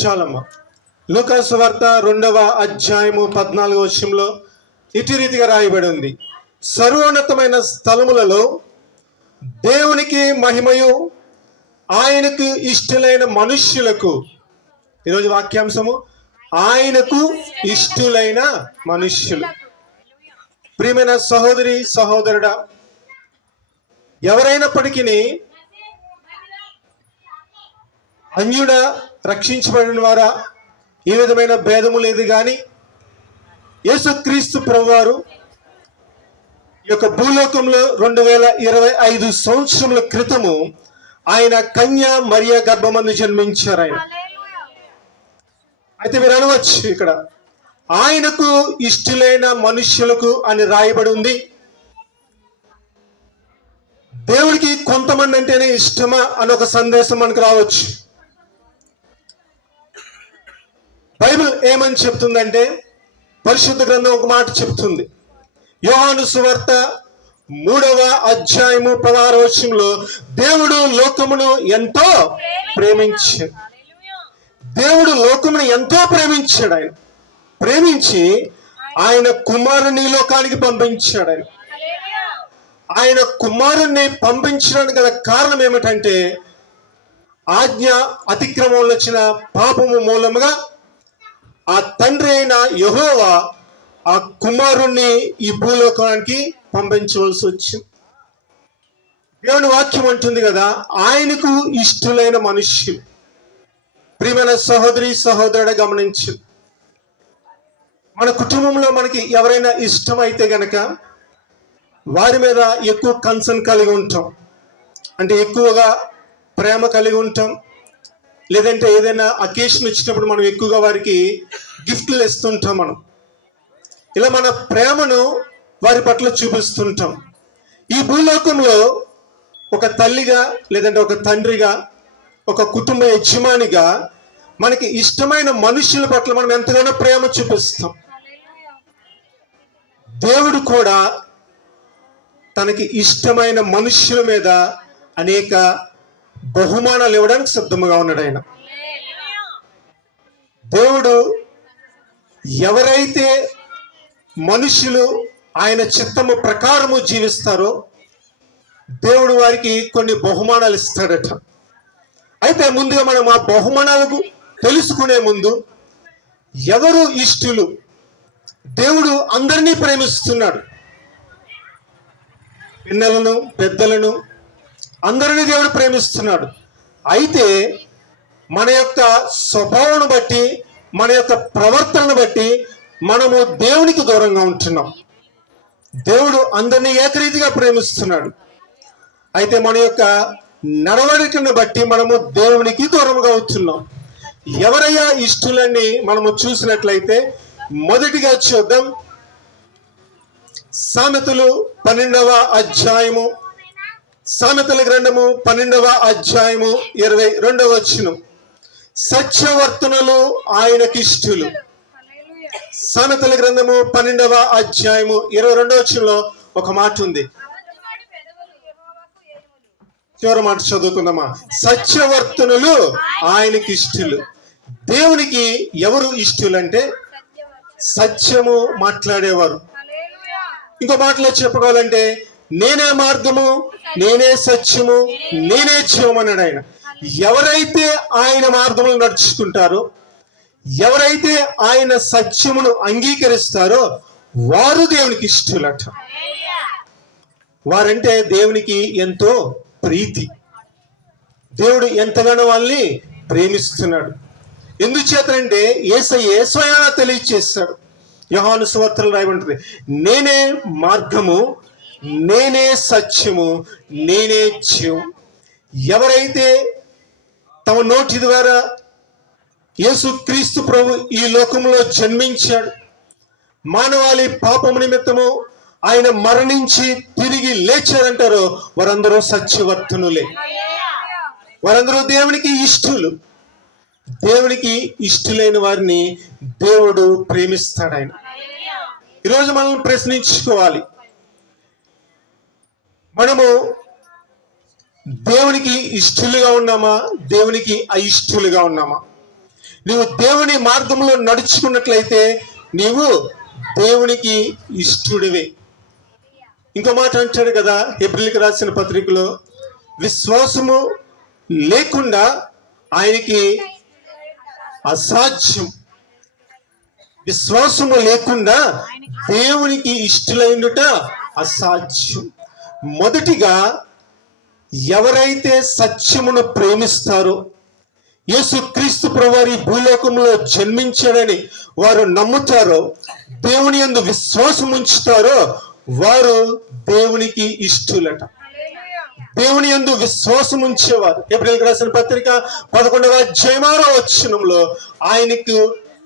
చాలమ్మా. లూకాసు వార్త 2వ అధ్యాయము 14వ వచనంలో ఇటు రీతిగా రాయబడి ఉంది, సర్వోన్నతమైన స్థలములలో దేవునికి మహిమయు ఆయనకు ఇష్టలైన మనుష్యులకు. ఈరోజు వాక్యాంశము ఆయనకు ఇష్టలైన మనుష్యులు. ప్రియమైన సహోదరి సహోదరుడా, ఎవరైనప్పటికీ అన్యుడ రక్షించబడిన వారా ఈ విధమైన భేదము లేదు. కానీ యేసుక్రీస్తు ప్రభువారు ఈ యొక్క భూలోకంలో 2025 సంవత్సరముల క్రితము ఆయన కన్య మరియ గర్భమందు జన్మించారు. ఆయన అయితే మీరు అనవచ్చు, ఇక్కడ ఆయనకు ఇష్టలైన మనుష్యులకు అని రాయబడి ఉంది. దేవుడికి కొంతమంది అంటేనే ఇష్టమా అని ఒక సందేశం మనకు రావచ్చు. బైబిల్ ఏమని చెప్తుందంటే, పరిశుద్ధ గ్రంథం ఒక మాట చెప్తుంది. యోహాను సువార్త 3వ అధ్యాయము 16వ వచనంలో దేవుడు లోకమును ఎంతో ప్రేమించాడు. దేవుడు లోకమును ఎంతో ప్రేమించాడు. ఆయన ప్రేమించి ఆయన కుమారుని లోకానికి పంపించాడు. ఆయన కుమారుణ్ణి పంపించడానికి గల కారణం ఏమిటంటే, ఆజ్ఞ అతిక్రమంలో వచ్చిన పాపము మూలముగా ఆ తండ్రి అయిన యెహోవా ఆ కుమారుణ్ణి ఈ భూలోకానికి పంపించవలసి వచ్చింది. దేవుని వాక్యం అంటుంది కదా, ఆయనకు ఇష్టలైన మనుష్యులు. ప్రియమైన సహోదరి సహోదరుడు గమనించు, మన కుటుంబంలో మనకి ఎవరైనా ఇష్టమైతే గనక వారి మీద ఎక్కువ కన్సర్న్ కలిగి ఉంటాం, అంటే ఎక్కువగా ప్రేమ కలిగి ఉంటాం. లేదంటే ఏదైనా అకేషన్ వచ్చినప్పుడు మనం ఎక్కువగా వారికి గిఫ్ట్లు ఇస్తుంటాం. మనం ఇలా మన ప్రేమను వారి పట్ల చూపిస్తుంటాం. ఈ భూలోకంలో ఒక తల్లిగా, లేదంటే ఒక తండ్రిగా, ఒక కుటుంబ యజమానిగా మనకి ఇష్టమైన మనుషుల పట్ల మనం ఎంతగానో ప్రేమ చూపిస్తాం. దేవుడు కూడా తనకి ఇష్టమైన మనుష్యుల మీద అనేక బహుమానాలు ఇవ్వడానికి సిద్ధంగా ఉన్నాడు. ఆయన దేవుడు ఎవరైతే మనుషులు ఆయన చిత్తము ప్రకారము జీవిస్తారో దేవుడు వారికి కొన్ని బహుమానాలు ఇస్తాడట. అయితే ముందుగా మనం ఆ బహుమానాలకు తెలుసుకునే ముందు, ఎవరు ఇష్టలు? దేవుడు అందరినీ ప్రేమిస్తున్నాడు. పిల్లలను, పెద్దలను, అందరినీ దేవుడు ప్రేమిస్తున్నాడు. అయితే మన యొక్క స్వభావాన్ని బట్టి, మన యొక్క ప్రవర్తనను బట్టి మనము దేవునికి దూరంగా ఉంటున్నాం. దేవుడు అందరినీ ఏకరీతిగా ప్రేమిస్తున్నాడు. అయితే మన యొక్క నడవడికను బట్టి మనము దేవునికి దూరంగా అవుతున్నాం. ఎవరయ్యా ఇష్టలని మనము చూసినట్లయితే మొదటిగా చూద్దాం, సామెతలు 12వ అధ్యాయము, సామెతల గ్రంథము 12వ అధ్యాయము 22వ వచనం. సత్యవర్తనులు ఆయనకిష్టులు. సామెతల గ్రంథము 12వ అధ్యాయము 22వ వచనంలో ఒక మాట ఉంది. చివరి మాట చదువుకుందామా. సత్యవర్తనులు ఆయనకి ఇష్టలు. దేవునికి ఎవరు ఇష్టలంటే సత్యము మాట్లాడేవారు. ఇంకో మాటలో చెప్పుకోవాలంటే, నేనే మార్గము, నేనే సత్యము, నేనే జీవం అన్నాడు ఆయన. ఎవరైతే ఆయన మార్గములు నడుచుకుంటారో, ఎవరైతే ఆయన సత్యమును అంగీకరిస్తారో వారు దేవునికి ఇష్టలట. వారంటే దేవునికి ఎంతో ప్రీతి. దేవుడు ఎంతగానో వాళ్ళని ప్రేమిస్తున్నాడు. ఎందుచేతంటే యేసయ్య స్వయానా తెలియచేస్తాడు. యోహాను సువార్తలో రాయబడింది, నేనే మార్గము, నేనే సత్యము, నేనే జీవం. ఎవరైతే తమ నోటి ద్వారా యేసుక్రీస్తు ప్రభు ఈ లోకంలో జన్మించాడు, మానవాళి పాపము నిమిత్తము ఆయన మరణించి తిరిగి లేచారంటారో వారందరూ సత్యవర్తనులే. వారందరూ దేవునికి ఇష్టలు. దేవునికి ఇష్టలైన వారిని దేవుడు ప్రేమిస్తాడు. ఆయన ఈరోజు మనల్ని ప్రశ్నించుకోవాలి, మనము దేవునికి ఇష్టలుగా ఉన్నామా, దేవునికి అయిష్టలుగా ఉన్నామా? నువ్వు దేవుని మార్గంలో నడుచుకున్నట్లయితే నీవు దేవునికి ఇష్టడివే. ఇంకో మాట అంటాడు కదా హెబ్రీయులకు రాసిన పత్రికలో, విశ్వాసము లేకుండా ఆయనకి అసాధ్యం. విశ్వాసము లేకుండా దేవునికి ఇష్టలైనట అసాధ్యం. మొదటిగా ఎవరైతే సత్యమును ప్రేమిస్తారో, యేసుక్రీస్తు ప్రభువారు ఈ భూలోకంలో జన్మించాడని వారు నమ్ముతారో, దేవుని యందు విశ్వాసం ఉంచుతారో, వారు దేవునికి ఇష్టలట. దేవుని యందు విశ్వాసం ఉంచేవారు. హెబ్రీయులకు రాసిన పత్రిక 11వ అధ్యాయం 6వ వచనంలో ఆయనకు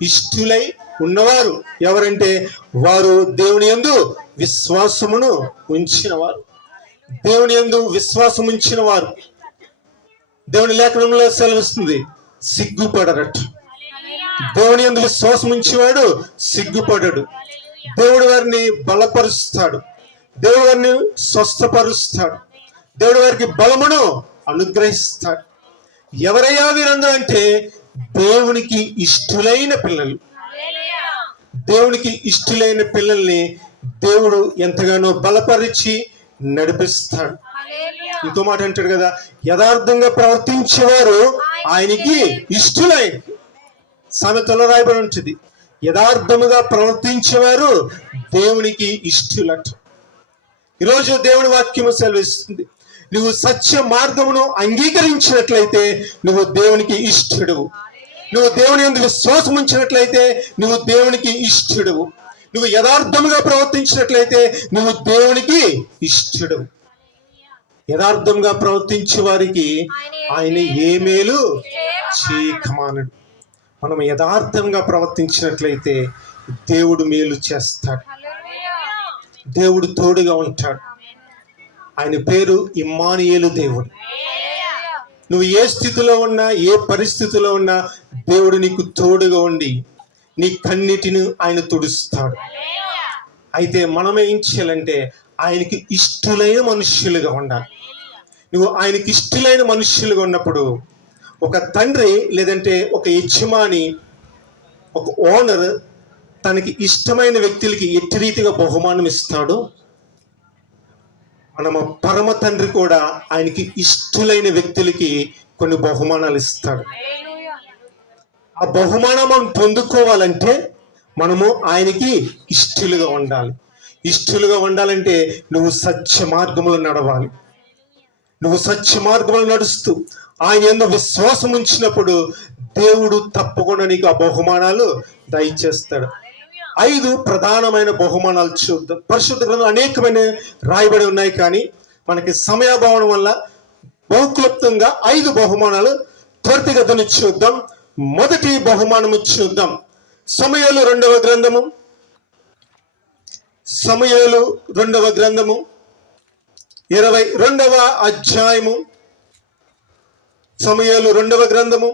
ఇష్టలై ఉన్నవారు ఎవరంటే వారు దేవుని యందు విశ్వాసమును ఉంచిన వారు. దేవుని యందు విశ్వాసం ఉంచిన వారు, దేవుని లేఖనంలో సెలవిస్తుంది, సిగ్గుపడరట. దేవుని యందు విశ్వాసం ఉంచేవాడు సిగ్గుపడడు. దేవుడు వారిని బలపరుస్తాడు, దేవుడు వారిని స్వస్థపరుస్తాడు, దేవుడు వారికి బలమును అనుగ్రహిస్తాడు. ఎవరయ్యా వీరందరూ అంటే దేవునికి ఇష్టలైన పిల్లలు. దేవునికి ఇష్టలైన పిల్లల్ని దేవుడు ఎంతగానో బలపరిచి నడిపిస్తాడు. ఇంకో మాట అంటాడు కదా, యథార్థంగా ప్రవర్తించేవారు ఆయనకి ఇష్టలైన. సామెతలో రాయబడి ఉంటుంది, యథార్థముగా ప్రవర్తించేవారు దేవునికి ఇష్టలట. ఈరోజు దేవుని వాక్యము సెలవిస్తుంది, నువ్వు సత్య మార్గమును అంగీకరించినట్లయితే నువ్వు దేవునికి ఇష్టడువు. నువ్వు దేవుని యందు విశ్వాసం ఉంచినట్లయితే నువ్వు దేవునికి ఇష్టడువు. నువ్వు యథార్థముగా ప్రవర్తించినట్లయితే నువ్వు దేవునికి ఇష్టడువు. యథార్థంగా ప్రవర్తించే వారికి ఆయన ఏ మేలు చేయకమానడు. మనం యథార్థంగా ప్రవర్తించినట్లయితే దేవుడు మేలు చేస్తాడు, దేవుడు తోడుగా ఉంటాడు. ఆయన పేరు ఇమ్మానుయేలు, దేవుడు. నువ్వు ఏ స్థితిలో ఉన్నా, ఏ పరిస్థితిలో ఉన్నా దేవుడు నీకు తోడుగా ఉండి నీ కన్నిటిని ఆయన తుడుస్తాడు. అయితే మనం ఏం చేయాలంటే ఆయనకి ఇష్టలైన మనుష్యులుగా ఉండాలి. నువ్వు ఆయనకి ఇష్టలైన మనుష్యులుగా ఉన్నప్పుడు ఒక తండ్రి లేదంటే ఒక యజమాని, ఒక ఓనర్ తనకి ఇష్టమైన వ్యక్తులకి ఎట్టి రీతిగా బహుమానం ఇస్తాడు, మన పరమ తండ్రి కూడా ఆయనకి ఇష్టలైన వ్యక్తులకి కొన్ని బహుమానాలు ఇస్తాడు. ఆ బహుమానం మనం పొందుకోవాలంటే మనము ఆయనకి ఇష్టలుగా ఉండాలి. ఇష్టలుగా ఉండాలంటే నువ్వు సత్య మార్గంలో నడవాలి. నువ్వు సత్య మార్గంలో నడుస్తూ ఆయన యందు విశ్వాసం ఉంచినప్పుడు దేవుడు తప్పకుండా నీకు ఆ బహుమానాలు దయచేస్తాడు. 5 ప్రధానమైన బహుమానాలు చూద్దాం. పరిశుద్ధ గ్రంథంలో అనేకమైన రాయబడి ఉన్నాయి, కానీ మనకి సమయాభావం వల్ల బహుక్లుప్తంగా 5 బహుమానాలు త్వరితగతిని చూద్దాం. మొదటి బహుమానము చూద్దాం. సమూయేలు 2వ గ్రంథము, సమూయేలు 2వ గ్రంథము 22వ అధ్యాయము, సమూయేలు 2వ గ్రంథము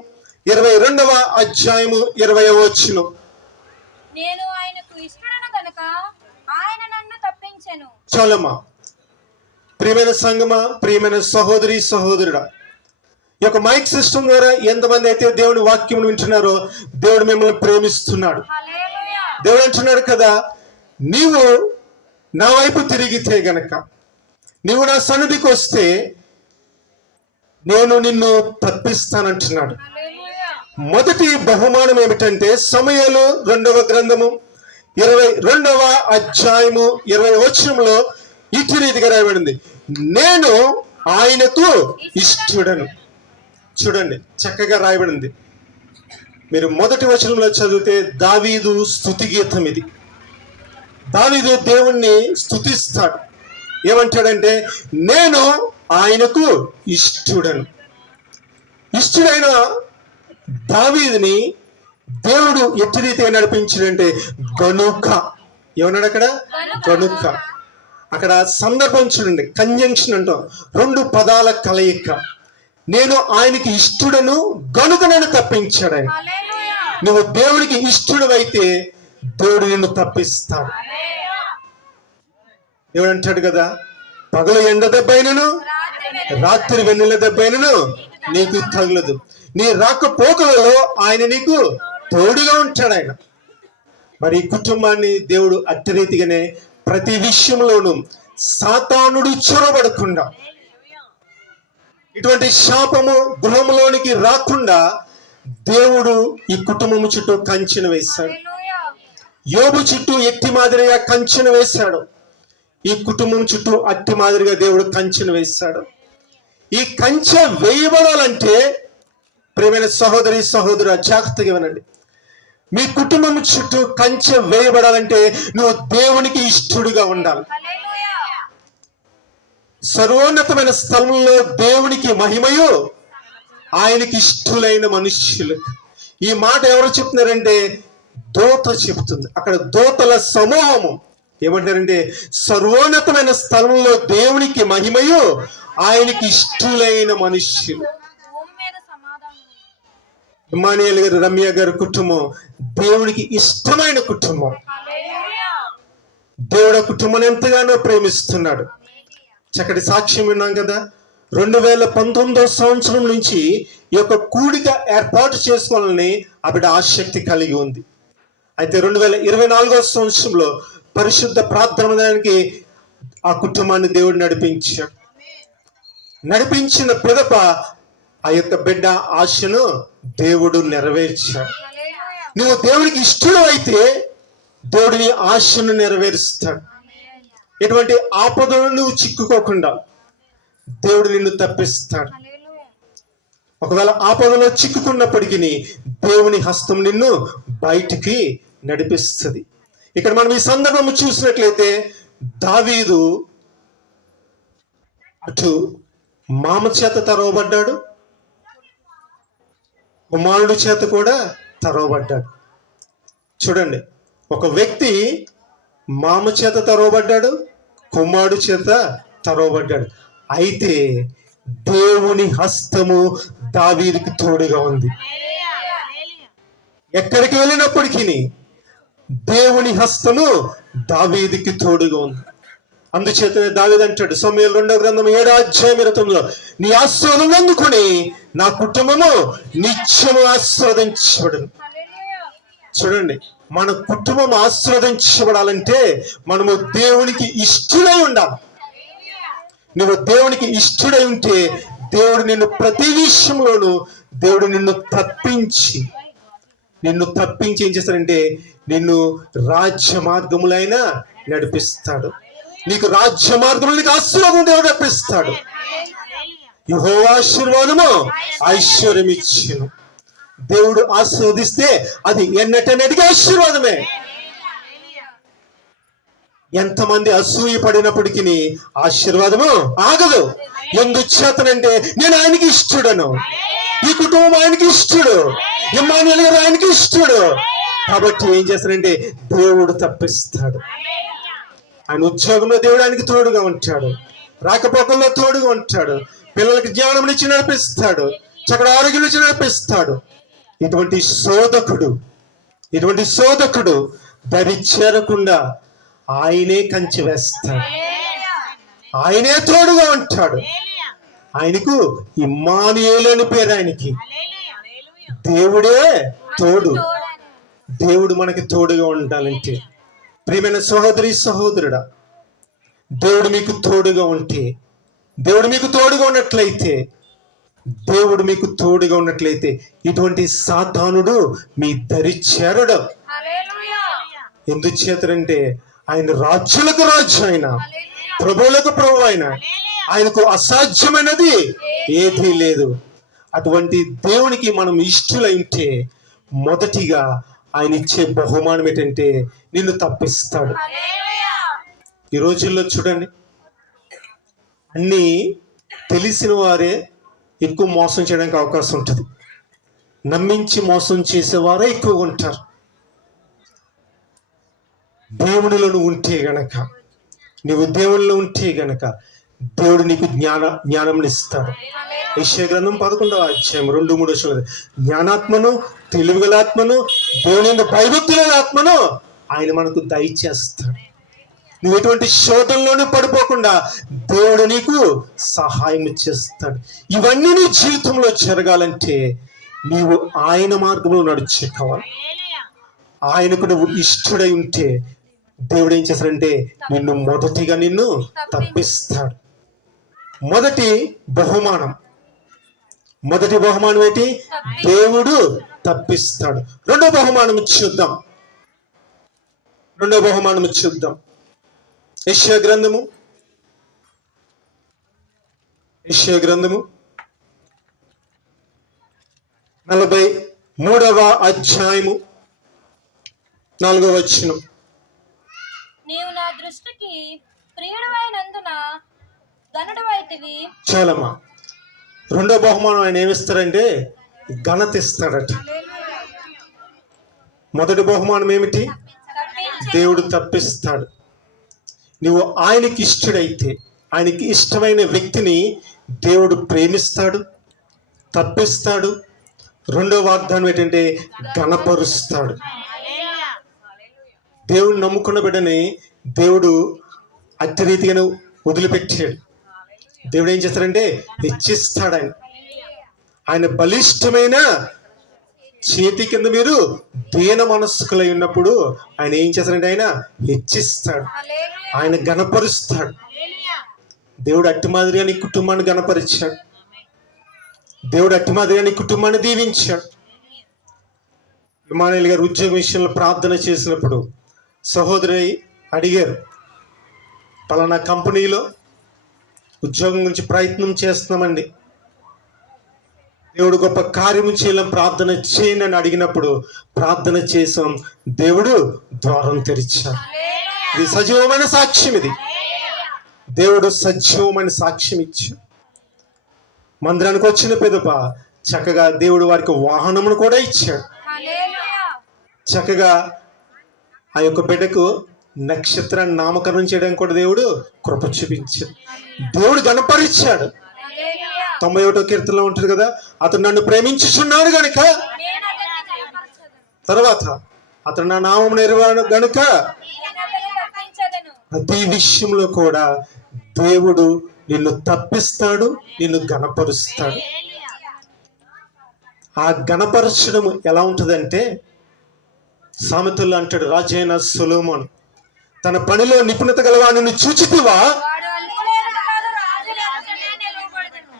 22వ అధ్యాయము 20వ వచనం. నేను ఆయనకు ఇష్టడను గనుక ఆయన నన్ను తప్పించెను. చాలమ్మా. ప్రియమైన సంగమా, ప్రియమైన సహోదరి సహోదరుడా, ఈ యొక్క మైక్ సిస్టమ్ ద్వారా ఎంతమంది అయితే దేవుని వాక్యం వింటున్నారో దేవుడు మిమ్మల్ని ప్రేమిస్తున్నాడు. హల్లెలూయా. దేవుడు అంటున్నాడు కదా, నీవు నా వైపు తిరిగితే గనక, నీవు నా సన్నిధికి వస్తే నేను నిన్ను తప్పిస్తానంటున్నాడు. హల్లెలూయా. మొదటి బహుమానం ఏమిటంటే సమూయేలు 2వ గ్రంథము 22వ అధ్యాయము 20వ వచనంలో ఇటు రీతిగా రాయబడింది, నేను ఆయనకు ఇష్టడను. చూడండి, చక్కగా రాయబడింది. మీరు మొదటి వచనంలో చదివితే దావీదు స్తుతి గీతం ఇది. దావీదు దేవుణ్ణి స్తుతిస్తాడు. ఏమంటాడంటే, నేను ఆయనకు ఇష్టడను. ఇష్టడైన దావీదుని దేవుడు ఎట్టి రీతిగా నడిపించాడంటే గనుక. ఏమన్నాడు అక్కడ? గనుక. అక్కడ సందర్భం చూడండి, కంజంక్షన్ అంటాం, 2 పదాల కలయిక. నేను ఆయనకి ఇష్టడను గనుక నన్ను తప్పించాడు ఆయన. హల్లెలూయా. నువ్వు దేవునికి ఇష్టడు అయితే దేవుడు నిన్ను తప్పిస్తాడు. దేవుడు అంటాడు కదా, పగలు ఎండ దెబ్బైనను రాత్రి వెన్నెల దెబ్బైనను నీకు తగులదు. నీ రాకపోకలలో ఆయన నీకు తోడుగా ఉంటాడు ఆయన. మరి ఈ కుటుంబాన్ని దేవుడు అట్టి రీతిగానే ప్రతి విషయంలోనూ సాతానుడు చొరబడకుండా, ఇటువంటి శాపము గృహంలోనికి రాకుండా దేవుడు ఈ కుటుంబం చుట్టూ కంచెను వేశాడు. హల్లెలూయా. యోబు చుట్టూ ఎట్టి మాదిరిగా కంచెను వేశాడు. ఈ కుటుంబం చుట్టూ అట్టి మాదిరిగా దేవుడు కంచెను వేశాడు. ఈ కంచె వేయబడాలంటే ప్రియమైన సహోదరి సహోదరు జాగ్రత్తగా వినండి. మీ కుటుంబం చుట్టూ కంచె వేయబడాలంటే నువ్వు దేవునికి ఇష్టడుగా ఉండాలి. హల్లెలూయా. సర్వోన్నతమైన స్థలంలో దేవునికి మహిమయు ఆయనకి ఇష్టలైన మనుష్యులకు. ఈ మాట ఎవరు చెప్తున్నారంటే దూత చెప్తుంది. అక్కడ దూతల సమూహము ఏమంటారంటే సర్వోన్నతమైన స్థలంలో దేవునికి మహిమయు ఆయనకి ఇష్టలైన మనుష్యులు. భూమి మీద సమాధానం. ఇమ్మానుయేల్ గారు, రమ్య గారి కుటుంబం దేవునికి ఇష్టమైన కుటుంబం. హల్లెలూయా. దేవుడు ఆ కుటుంబాన్ని ఎంతగానో ప్రేమిస్తున్నాడు. చక్కటి సాక్ష్యం విన్నాం కదా. 2019 సంవత్సరం నుంచి ఈ యొక్క కూడిక ఏర్పాటు చేసుకోవాలని ఆవిడ ఆసక్తి కలిగి ఉంది. అయితే 2024 సంవత్సరంలో పరిశుద్ధ ప్రార్థన మందిరానికి ఆ కుటుంబాన్ని దేవుడు నడిపించాడు. నడిపించిన పిదప ఆ యొక్క బిడ్డ ఆశను దేవుడు నెరవేర్చాడు. హల్లెలూయా. నువ్వు దేవుడికి ఇష్టడు అయితే దేవుడిని ఆశను నెరవేరుస్తాడు. ఎటువంటి ఆపదలను నువ్వు చిక్కుకోకుండా దేవుడు నిన్ను తప్పిస్తాడు. హల్లెలూయా. ఒకవేళ ఆపదలో చిక్కుకున్నప్పటికీ దేవుని హస్తం నిన్ను బయటికి నడిపిస్తుంది. ఇక్కడ మనం ఈ సందర్భం చూసినట్లయితే దావీదు అటు మామ చేత తరవబడ్డాడు, కుమారుడు చేత కూడా తరవబడ్డాడు. చూడండి, ఒక వ్యక్తి మామ చేత తరవబడ్డాడు, కుమారుడు చేత తరవబడ్డాడు. అయితే దేవుని హస్తము దావీదుకి తోడుగా ఉంది. ఎక్కడికి వెళ్ళినప్పటికీ దేవుని హస్తము దావీదుకి తోడుగా ఉంది. అందుచేతనే దావీదు అంటాడు సమూయేలు 2వ గ్రంథం 7వ అధ్యాయం 29లో, నీ ఆశీర్వాదం అందుకుని నా కుటుంబము నిత్యము ఆశీర్వదించబడును. హల్లెలూయా. చూడండి, మన కుటుంబం ఆశీర్వదించబడాలంటే మనము దేవునికి ఇష్టడై ఉండాలి. నువ్వు దేవునికి ఇష్టడై ఉంటే దేవుడు నిన్ను ప్రతి విషయంలోనూ దేవుడు నిన్ను తప్పించి ఏం చేస్తాడంటే నిన్ను రాజ్య మార్గములైన నడిపిస్తాడు. నీకు రాజ్య మార్గములు, నీకు ఆశీర్వాదం దేవుడు నడిపిస్తాడు. యెహోవా ఆశీర్వాదము ఐశ్వర్యం ఇచ్చును. దేవుడు ఆశీర్వదిస్తే అది ఎన్నటన్నటికీ ఆశీర్వాదమే. ఎంతమంది అసూయ పడినప్పటికీ ఆశీర్వాదము ఆగదు. ఎందుచేతనంటే నేను ఆయనకి ఇష్టడను, ఈ కుటుంబం ఆయనకి ఇష్టడు, ఇమ్మానుయేల్ గారు ఆయనకి ఇష్టడు. కాబట్టి ఏం చేస్తాడంటే దేవుడు తప్పిస్తాడు. ఆయన ఉద్యోగంలో దేవుడు ఆయనకి తోడుగా ఉంటాడు, రాకపోకల్లో తోడుగా ఉంటాడు, పిల్లలకి జ్ఞానం ఇచ్చి నడిపిస్తాడు, చక్కటి ఆరోగ్యం ఇచ్చి నడిపిస్తాడు. ఇటువంటి శోధకుడు దరి చేరకుండా ఆయనే కంచి వేస్తాడు, ఆయనే తోడుగా ఉంటాడు. ఆయనకు ఇమ్మానుయేలు అని పేరు. ఆయనకి దేవుడే తోడు. దేవుడు మనకి తోడుగా ఉండాలంటే ప్రియమైన సహోదరి సహోదరుడా, దేవుడు మీకు తోడుగా ఉంటే, దేవుడు మీకు తోడుగా ఉన్నట్లయితే ఇటువంటి సాతానుడు మీ దరి చేరడు. హల్లెలూయా. ఎందుచేతంటే ఆయన రాజులకు రాజు, ఆయన ప్రభువులకు ప్రభు, ఆయనకు అసాధ్యమైనది ఏదీ లేదు. అటువంటి దేవునికి మనం ఇష్టలై ఉంటే మొదటిగా ఆయన ఇచ్చే బహుమానం ఏంటంటే నిన్ను తప్పిస్తాడు. హల్లెలూయా. ఈ రోజుల్లో చూడండి, అన్నీ తెలిసిన వారే ఎక్కువ మోసం చేయడానికి అవకాశం ఉంటుంది. నమ్మించి మోసం చేసేవారే ఎక్కువ ఉంటారు. దేవునిలో నువ్వు ఉంటే గనక, దేవుడు నీకు జ్ఞానం ఇస్తాడు. యెషయా గ్రంథం 11వ అధ్యాయం 2-3 వచనాలు. జ్ఞానాత్మను, తెలివిగల ఆత్మను, దేవుని యందు భయభక్తులైన ఆత్మను ఆయన మనకు దయచేస్తాడు. నువ్వు ఎటువంటి శోధనలోనే పడిపోకుండా దేవుడు నీకు సహాయం చేస్తాడు. ఇవన్నీ నీ జీవితంలో జరగాలంటే నీవు ఆయన మార్గంలో నడుచుకోవాలి. ఆయనకు నువ్వు ఇష్టడై ఉంటే దేవుడు ఏం చేస్తాడంటే నిన్ను తప్పిస్తాడు. మొదటి బహుమానం ఏంటి? దేవుడు తప్పిస్తాడు. రెండో బహుమానం చూద్దాం. యెషయా గ్రంథము 43వ అధ్యాయము 4వ వచనం. నీవు నా దృష్టికి ప్రియుడవైనందున ఘనుడవైతివి. చాలమ్మా. రెండో బహుమానం ఆయన ఏమిస్తాడంటే ఘనత ఇస్తాడట. మొదటి బహుమానం ఏమిటి? దేవుడు తప్పిస్తాడు. నువ్వు ఆయనకి ఇష్టడైతే, ఆయనకి ఇష్టమైన వ్యక్తిని దేవుడు ప్రేమిస్తాడు, తప్పిస్తాడు. రెండో వాగ్దానం ఏంటంటే ఘనపరుస్తాడు. దేవుడు నమ్ముకున్న బిడ్డని దేవుడు అట్టి రీతిగాను వదిలిపెట్టాడు. దేవుడు ఏం చేస్తాడంటే హెచ్చిస్తాడు. ఆయన బలిష్టమైన చేతి కింద మీరు దీన మనస్కులై ఉన్నప్పుడు ఆయన ఏం చేస్తాడంటే ఆయన హెచ్చిస్తాడు, ఆయన ఘనపరుస్తాడు. దేవుడు అట్టి మాదిరిగా నీ కుటుంబాన్ని ఘనపరిచాడు. దేవుడు అట్టి మాదిరిగా నీ కుటుంబాన్ని దీవించాడు. ఇమానుయేల్ గారు ఉద్యోగ విషయంలో ప్రార్థన చేసినప్పుడు సహోదరి అడిగారు, పలానా కంపెనీలో ఉద్యోగం గురించి ప్రయత్నం చేస్తున్నామండి, దేవుడు గొప్ప కార్యము చేయాలని ప్రార్థన చేయండి అని అడిగినప్పుడు ప్రార్థన చేసాం, దేవుడు ద్వారం తెరిచాడు. ఇది సజీవమైన సాక్ష్యం. ఇది దేవుడు సజీవమైన సాక్ష్యం ఇచ్చాడు. మందిరానికి వచ్చిన పెదప చక్కగా దేవుడు వారికి వాహనమును కూడా ఇచ్చాడు. చక్కగా ఆ యొక్క బిడ్డకు నక్షత్రాన్ని నామకరణం చేయడానికి కూడా దేవుడు కృప చూపించాడు. దేవుడు గణపరిచాడు. 91వ కీర్తనలో ఉంటుంది కదా, అతను నన్ను ప్రేమించుచున్నాడు గనుక, తర్వాత అతను నా నామం నెరవేరు గనుక, ప్రతి విషయంలో కూడా దేవుడు నిన్ను తప్పిస్తాడు, నిన్ను గణపరుస్తాడు. ఆ గణపరచడం ఎలా ఉంటుందంటే, సామెతల్లో అంటాడు రాజైన సొలొమోను, తన పనిలో నిపుణత గలవాడిని చూచితివా?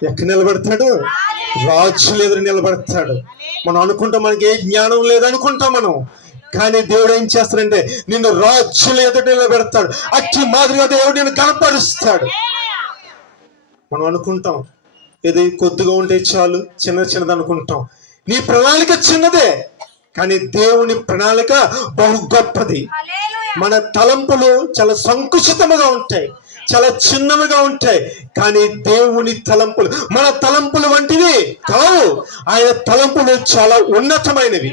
ఎక్కడ నిలబడతాడు? రాజులు ఎదురు నిలబడతాడు. మనం అనుకుంటాం మనకి ఏ జ్ఞానం లేదనుకుంటాం మనం, కానీ దేవుడు ఏం చేస్తాడంటే నిన్ను రాజుల ఎదుట నిలబెడతాడు. అట్టి మాదిరిగా దేవుడు నిన్ను కనపరుస్తాడు. మనం అనుకుంటాం ఏది కొద్దిగా ఉంటే చాలు, చిన్నది అనుకుంటాం. నీ ప్రణాళిక చిన్నదే, కానీ దేవుని ప్రణాళిక బహు గొప్పది. మన తలంపులు చాలా సంకుచితముగా ఉంటాయి, చాలా చిన్నవిగా ఉంటాయి, కానీ దేవుని తలంపులు మన తలంపులు వంటివి కావు. ఆయన తలంపులు చాలా ఉన్నతమైనవి.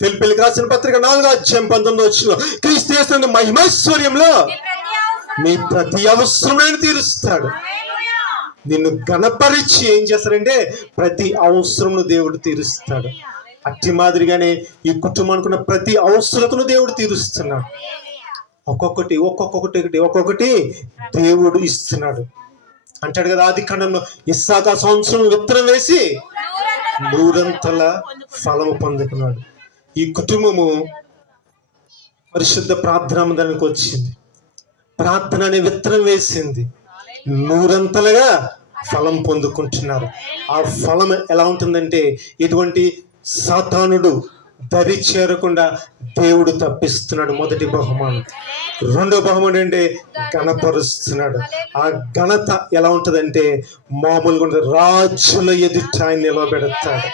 ఫిలిప్పీయులకు రాసిన పత్రిక 4వ అధ్యాయం 19వ వచనంలో, క్రీస్తు యేసు మహిమైశ్వర్యంలో మీ ప్రతి అవసరమైన తీరుస్తాడు. నిన్ను గణపరిచి ఏం చేస్తాడంటే ప్రతి అవసరమును దేవుడు తీరుస్తాడు. అట్టి మాదిరిగానే ఈ కుటుంబానికి ఉన్న ప్రతి అవసరతను దేవుడు తీరుస్తున్నాడు. ఒక్కొక్కటి దేవుడు ఇస్తున్నాడు. అంటాడు కదా ఆది కాండంలో, ఇస్సాకు సంవత్సరం విత్తనం వేసి 100 ఫలము పొందుకున్నాడు. ఈ కుటుంబము పరిశుద్ధ ప్రార్థనా మందిరానికి వచ్చింది. ప్రార్థన అనే విత్తనం వేసింది, 100 ఫలం పొందుకుంటున్నారు. ఆ ఫలం ఎలా ఉంటుందంటే, ఎటువంటి సాతానుడు దరి చేరకుండా దేవుడు తప్పిస్తున్నాడు. మొదటి బహుమానం. రెండో బహుమానం అంటే ఘనపరుస్తున్నాడు. ఆ ఘనత ఎలా ఉంటుందంటే మామూలుగా ఉంటుంది. రాజుల ఎదుట ఆయన నిలబెడతాడు.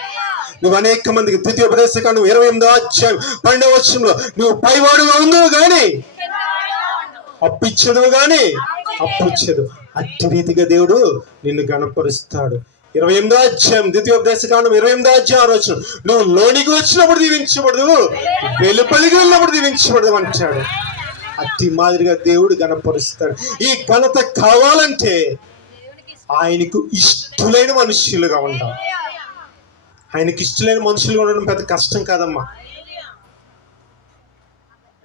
నువ్వు అనేక మందికి ద్వితీయోపదేశకాండం 28వ అధ్యాయం 12వ వచనంలో, నువ్వు పైవాడుగా ఉన్నావు కానీ అప్పిచ్చదువు కానీ అప్పుచ్చేదు. అట్టి రీతిగా దేవుడు నిన్ను గణపరుస్తాడు. 28వ అధ్యాయం ద్వితీయోపదేశకాండం 28వ అధ్యాయం 6వ వచనం, నువ్వు లోనికి వచ్చినప్పుడు దీవించబడదు, వెలుపలికి వెళ్ళినప్పుడు దీవించబడదు అంటాడు. అట్టి మాదిరిగా దేవుడు గణపరుస్తాడు. ఈ ఘనత కావాలంటే ఆయనకు ఇష్టలైన మనుష్యులుగా ఉండాలి. ఆయనకి ఇష్టలైన మనుషులుగా ఉండడం పెద్ద కష్టం కాదమ్మా.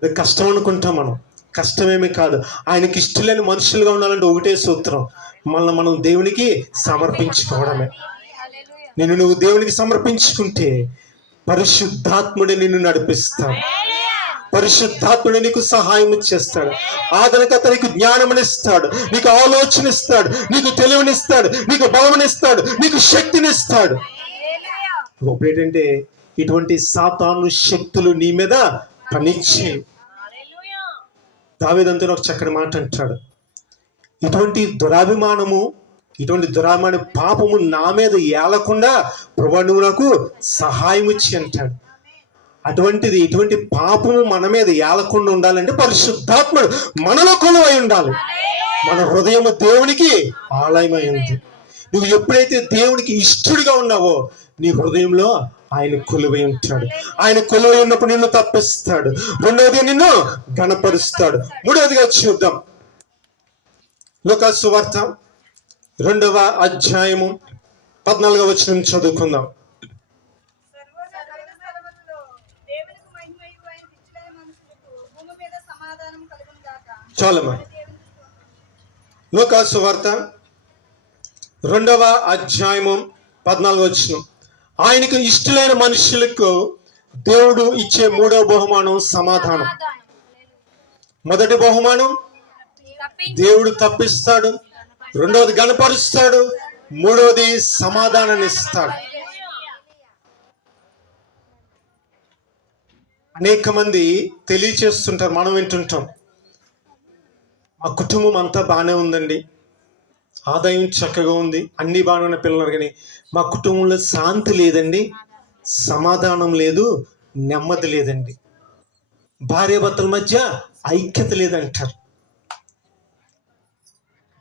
అది కష్టం అనుకుంటాం మనం, కష్టమేమీ కాదు. ఆయనకి ఇష్టలైన మనుషులుగా ఉండాలంటే ఒకటే సూత్రం, మనల్ని మనం దేవునికి సమర్పించుకోవడమే. నువ్వు దేవునికి సమర్పించుకుంటే పరిశుద్ధాత్ముడే నిన్ను నడిపిస్తాడు. పరిశుద్ధాత్ముడు నీకు సహాయం చేస్తాడు. ఆదరణకర్త నీకు జ్ఞానమునిస్తాడు, నీకు ఆలోచన ఇస్తాడు, నీకు తెలివినిస్తాడు, నీకు బలమునిస్తాడు, నీకు శక్తినిస్తాడు. ఏంటంటే ఇటువంటి సాతాను శక్తులు నీ మీద పనిచేయవు. దావీదు ఒక చక్కని మాట అంటాడు, ఇటువంటి దురాభిమానము, ఇటువంటి దురాభిమాన పాపము నా మీద ఏలకుండా ప్రభువా నువ్వు నాకు సహాయం ఇచ్చి అంటాడు. ఇటువంటి పాపము మన మీద ఏలకుండా ఉండాలంటే పరిశుద్ధాత్ముడు మనలో కొలువై ఉండాలి. మన హృదయము దేవునికి ఆలయమై ఉంది. నువ్వు ఎప్పుడైతే దేవునికి ఇష్టడిగా ఉన్నావో నీ హృదయంలో ఆయన కొలువై ఉంటాడు. ఆయన కొలువై ఉన్నప్పుడు నిన్ను తప్పిస్తాడు. రెండవది నిన్ను గణపరుస్తాడు. మూడవదిగా చూద్దాం, లూకా సువార్త 2వ అధ్యాయము 14వ వచనం చదువుకుందాం. చాలమ్మా. లూకా సువార్త 2వ అధ్యాయము 14వ వచనం. ఆయనకు ఇష్టలైన మనుషులకు దేవుడు ఇచ్చే 3వ బహుమానం సమాధానం. మొదటి బహుమానం దేవుడు తప్పిస్తాడు, రెండవది గణపరుస్తాడు, మూడవది సమాధానాన్ని ఇస్తాడు. అనేక మంది తెలియచేస్తుంటారు, మనం వింటుంటాం, మా కుటుంబం అంతా బాగానే ఉందండి, ఆదాయం చక్కగా ఉంది, అన్ని బాగానే ఉన్న పిల్లలు, కానీ మా కుటుంబంలో శాంతి లేదండి, సమాధానం లేదు, నెమ్మది లేదండి, భార్యాభర్తల మధ్య ఐక్యత లేదంటారు.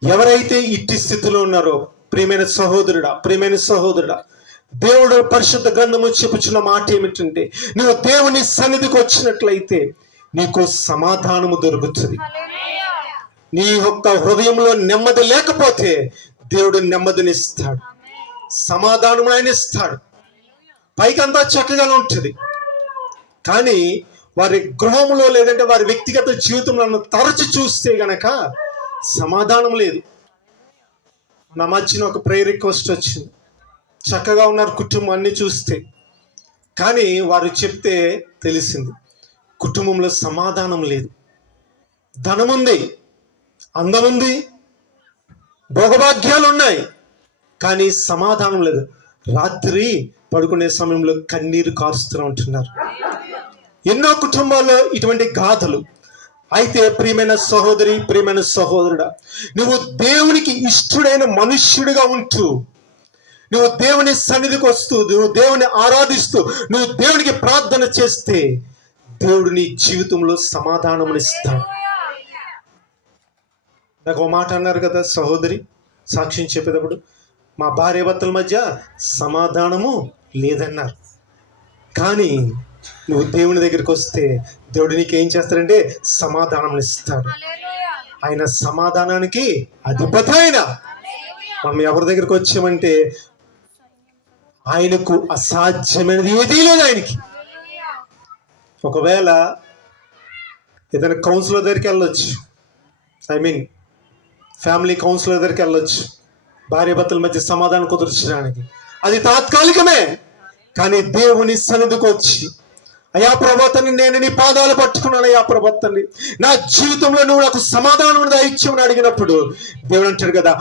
ఎవరైతే ఇట్టి స్థితిలో ఉన్నారో ప్రియమైన సహోదరుడా, దేవుడు పరిశుద్ధ గ్రంథము చెప్పుచున్న మాట ఏమిటంటే, నువ్వు దేవుని సన్నిధికి వచ్చినట్లయితే నీకు సమాధానము దొరుకుతుంది. నీ యొక్క హృదయంలో నెమ్మది లేకపోతే దేవుడు నెమ్మదిని ఇస్తాడు, సమాధానం ఆయన ఇస్తాడు. పైకంతా చక్కగానే ఉంటుంది, కానీ వారి గృహంలో లేదంటే వారి వ్యక్తిగత జీవితంలో తరచి చూస్తే గనక సమాధానం లేదు. నా మధ్యన ఒక ప్రేయర్ రిక్వెస్ట్ వచ్చింది, చక్కగా ఉన్నారు కుటుంబం అన్ని చూస్తే, కానీ వారు చెప్తే తెలిసింది కుటుంబంలో సమాధానం లేదు. ధనముంది, అందముంది, భోగభాగ్యాలు ఉన్నాయి, కానీ సమాధానం లేదు. రాత్రి పడుకునే సమయంలో కన్నీరు కారుస్తూ ఉంటున్నారు. ఎన్నో కుటుంబాల్లో ఇటువంటి గాథలు. అయితే ప్రియమైన సహోదరి, ప్రియమైన సహోదరుడా, నువ్వు దేవునికి ఇష్టడైన మనుష్యుడిగా ఉంటూ, నువ్వు దేవుని సన్నిధికి వస్తూ, నువ్వు దేవుని ఆరాధిస్తూ, నువ్వు దేవునికి ప్రార్థన చేస్తే దేవుడు నీ జీవితంలో సమాధానమునిస్తాడు. నాకు ఒక మాట అన్నారు కదా సహోదరి, సాక్ష్యం చెప్పేటప్పుడు, మా భార్యాభర్తల మధ్య సమాధానము లేదన్నారు. కానీ నువ్వు దేవుని దగ్గరికి వస్తే దేవుడు నీకు ఏం చేస్తాడంటే సమాధానం ఇస్తాడు. ఆయన సమాధానానికి అధిపతి. ఆయన మనం ఎవరి దగ్గరికి వచ్చామంటే ఆయనకు అసాధ్యమైనది ఏదీ లేదు ఆయనకి. ఒకవేళ ఏదైనా కౌన్సిలర్ దగ్గరికి వెళ్ళొచ్చు, ఫ్యామిలీ కౌన్సిలర్ దగ్గరికి వెళ్ళొచ్చు భార్యాభర్తల మధ్య సమాధానం కుదర్చడానికి, అది తాత్కాలికమే. కానీ దేవుని సన్నిధికి వచ్చి, అయ్యా ప్రభాతాన్ని నేను నీ పాదాలు పట్టుకున్నాను, అయ్యా ప్రభాతాన్ని నా జీవితంలో నువ్వు నాకు సమాధానం దయచేయమని అడిగినప్పుడు దేవుడు అంటాడు కదా,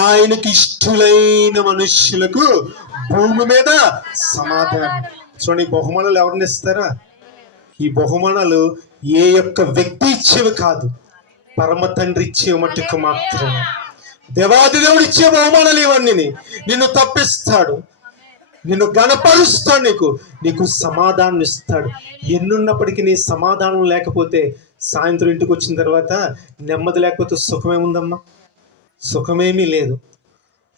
ఆయనకి ఇష్టలైన మనుష్యులకు భూమి మీద సమాధానం. చూడండి, బహుమానాలు ఎవరిని ఇస్తారా? ఈ బహుమానాలు ఏ యొక్క వ్యక్తి ఇచ్చేవి కాదు, పరమ తండ్రి ఇచ్చే మట్టుకు మాత్రమే. దేవాది దేవుడు ఇచ్చే బహుమానాలు ఇవన్నీ. నిన్ను తప్పిస్తాడు, నిన్ను గణపరుస్తాడు, నీకు సమాధానం ఇస్తాడు. ఎన్నున్నప్పటికీ నీ సమాధానం లేకపోతే సాయంత్రం ఇంటికి వచ్చిన తర్వాత నెమ్మది లేకపోతే సుఖమేముందమ్మా? సుఖమేమీ లేదు.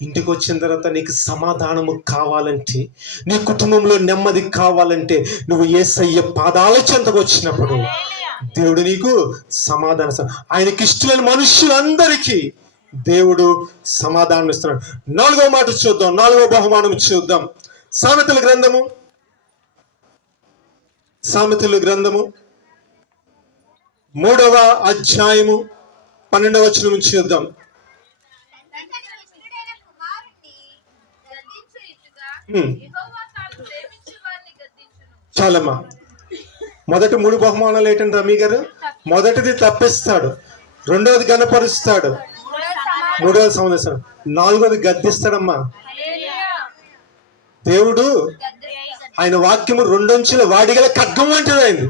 ఇంటికి వచ్చిన తర్వాత నీకు సమాధానము కావాలంటే, నీ కుటుంబంలో నెమ్మది కావాలంటే నువ్వు యేసయ్య పాదాల చెంతకు వచ్చినప్పుడు దేవుడు నీకు సమాధానం. ఆయనకి ఇష్టమైన మనుష్యులందరికీ దేవుడు సమాధానం ఇస్తున్నాడు. 4వ మాట చూద్దాం, 4వ బహుమానం చూద్దాం. సామెతల గ్రంథము 3వ అధ్యాయము 12వ వచనం నుంచి చూద్దాం. చాలమ్మా. మొదటి 3 బహుమానాలు ఏంటంటే రమి గారు, మొదటిది తప్పిస్తాడు, రెండవది గణపరుస్తాడు, మూడవది సమాధానం, 4వది గద్దిస్తాడమ్మా. దేవుడు ఆయన వాక్యము 2 అంచుల వాడిగల ఖడ్గం అంటాడు.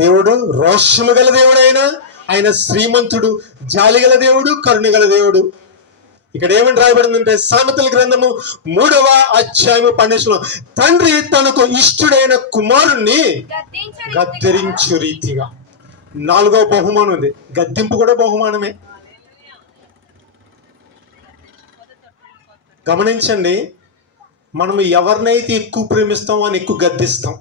దేవుడు రోషము గల దేవుడు, ఆయన శ్రీమంతుడు, జాలిగల దేవుడు, కరుణగల దేవుడు. ఇక్కడ ఏమని రాయబడిందంటే సామెతల గ్రంథము 3వ అధ్యాయము 12 తండ్రి తనకు ఇష్టుడైన కుమారుణ్ణి గద్దించు రీతిగా. 4వ బహుమానం ఉంది. గద్దింపు కూడా బహుమానమే. గమనించండి, మనం ఎవరినైతే ఎక్కువ ప్రేమిస్తామో అని ఎక్కువ గద్దిస్తాం.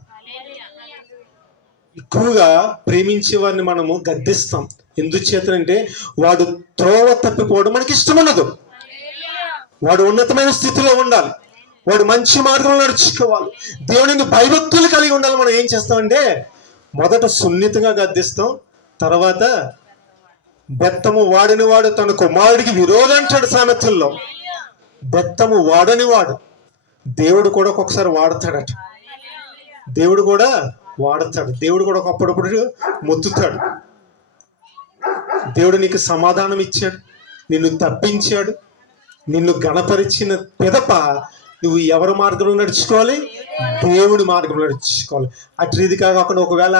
ఎక్కువగా ప్రేమించే వారిని మనము గద్దిస్తాం. ఎందుచేతంటే వాడు త్రోవ తప్పిపోవడం మనకి ఇష్టం ఉండదు. వాడు ఉన్నతమైన స్థితిలో ఉండాలి, వాడు మంచి మార్గంలో నడుచుకోవాలి, దేవునికి భయభక్తులు కలిగి ఉండాలి. మనం ఏం చేస్తామంటే మొదట సున్నితంగా గద్దిస్తాం, తర్వాత బెత్తము వాడిని వాడు తన కుమారుడికి విరోధం అంటాడు సామెతల్లో. బెత్తము వాడని వాడు దేవుడు కూడా ఒక్కొక్కసారి వాడతాడట. దేవుడు కూడా వాడతాడు. దేవుడు కూడా ఒకప్పుడప్పుడు మొత్తుతాడు. దేవుడు నీకు సమాధానం ఇచ్చాడు, నిన్ను తప్పించాడు, నిన్ను గణపరిచిన పిదప నువ్వు ఎవరి మార్గంలో నడుచుకోవాలి? దేవుడి మార్గంలో నడుచుకోవాలి. అటు రీతిగా కాకుండా ఒకవేళ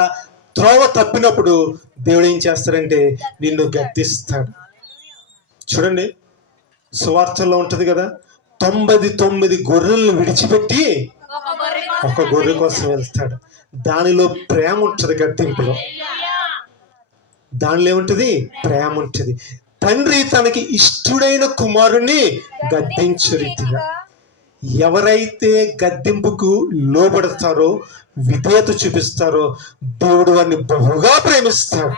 త్రోవ తప్పినప్పుడు దేవుడు ఏం చేస్తాడంటే నిన్ను గద్దిస్తాడు. చూడండి, సువార్తల్లో ఉంటది కదా, 99 గొర్రెలను విడిచిపెట్టి ఒక గొర్రె కోసం వెళ్తాడు. దానిలో ప్రేమ ఉంటుంది, గద్దింపులో దానిలో ఏముంటది? ప్రేమ ఉంటుంది. తండ్రి తనకి ఇష్టుడైన కుమారుణ్ణి గద్దించు రీతిగా. ఎవరైతే గద్దింపుకు లోబడతారో, విధేయత చూపిస్తారో దేవుడు వారిని బహుగా ప్రేమిస్తాడు.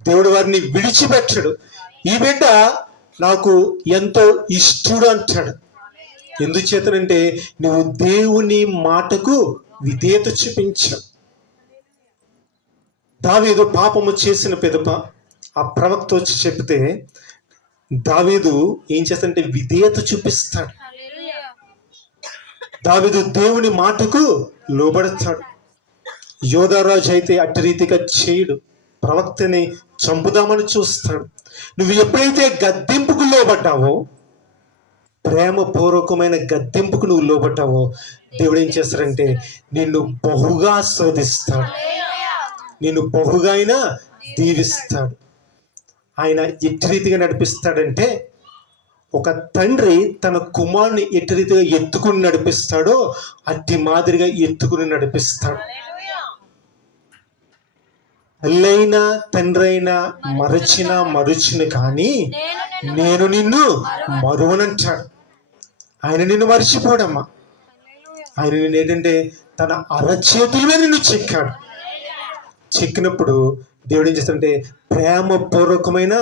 దేవుడు వారిని విడిచిపెట్టడు. ఈ బిడ్డ నాకు ఎంతో ఇష్టుడు అంటాడు. ఎందుచేతనంటే నువ్వు దేవుని మాటకు విధేయత చూపించావు. దావీదు పాపము చేసిన పిదప ఆ ప్రవక్త వచ్చి చెప్తే దావీదు ఏం చేస్తాడంటే విధేయత చూపిస్తాడు. దావీదు దేవుని మాటకు లోబడతాడు. యోధారాజు అయితే అట్టి రీతిగా చేయడు, ప్రవక్తని చంపుదామని చూస్తాడు. నువ్వు ఎప్పుడైతే గద్దింపుకు లోబడ్డావో, ప్రేమపూర్వకమైన గద్దింపుకు నువ్వు లోబడ్డావో, దేవుడు ఏం చేస్తాడంటే నిన్ను బహుగా ఆశీర్వదిస్తాడు, నిన్ను బహుగా ఆయన దీవిస్తాడు. ఆయన ఎట్టి రీతిగా నడిపిస్తాడంటే, ఒక తండ్రి తన కుమారుని ఎట్టి రీతిగా ఎత్తుకుని నడిపిస్తాడో అట్టి మాదిరిగా ఎత్తుకుని నడిపిస్తాడు. తల్లైనా తండ్రైనా మరుచిన కానీ నేను నిన్ను మరువనంటాడు. ఆయన నిన్ను మరిచిపోడమ్మా. ఆయన నిన్ను ఏంటంటే తన అరచేతులమే నిన్ను చెక్కాడు. చెక్కినప్పుడు దేవుడు ఏం చేస్తాడంటే ప్రేమపూర్వకమైన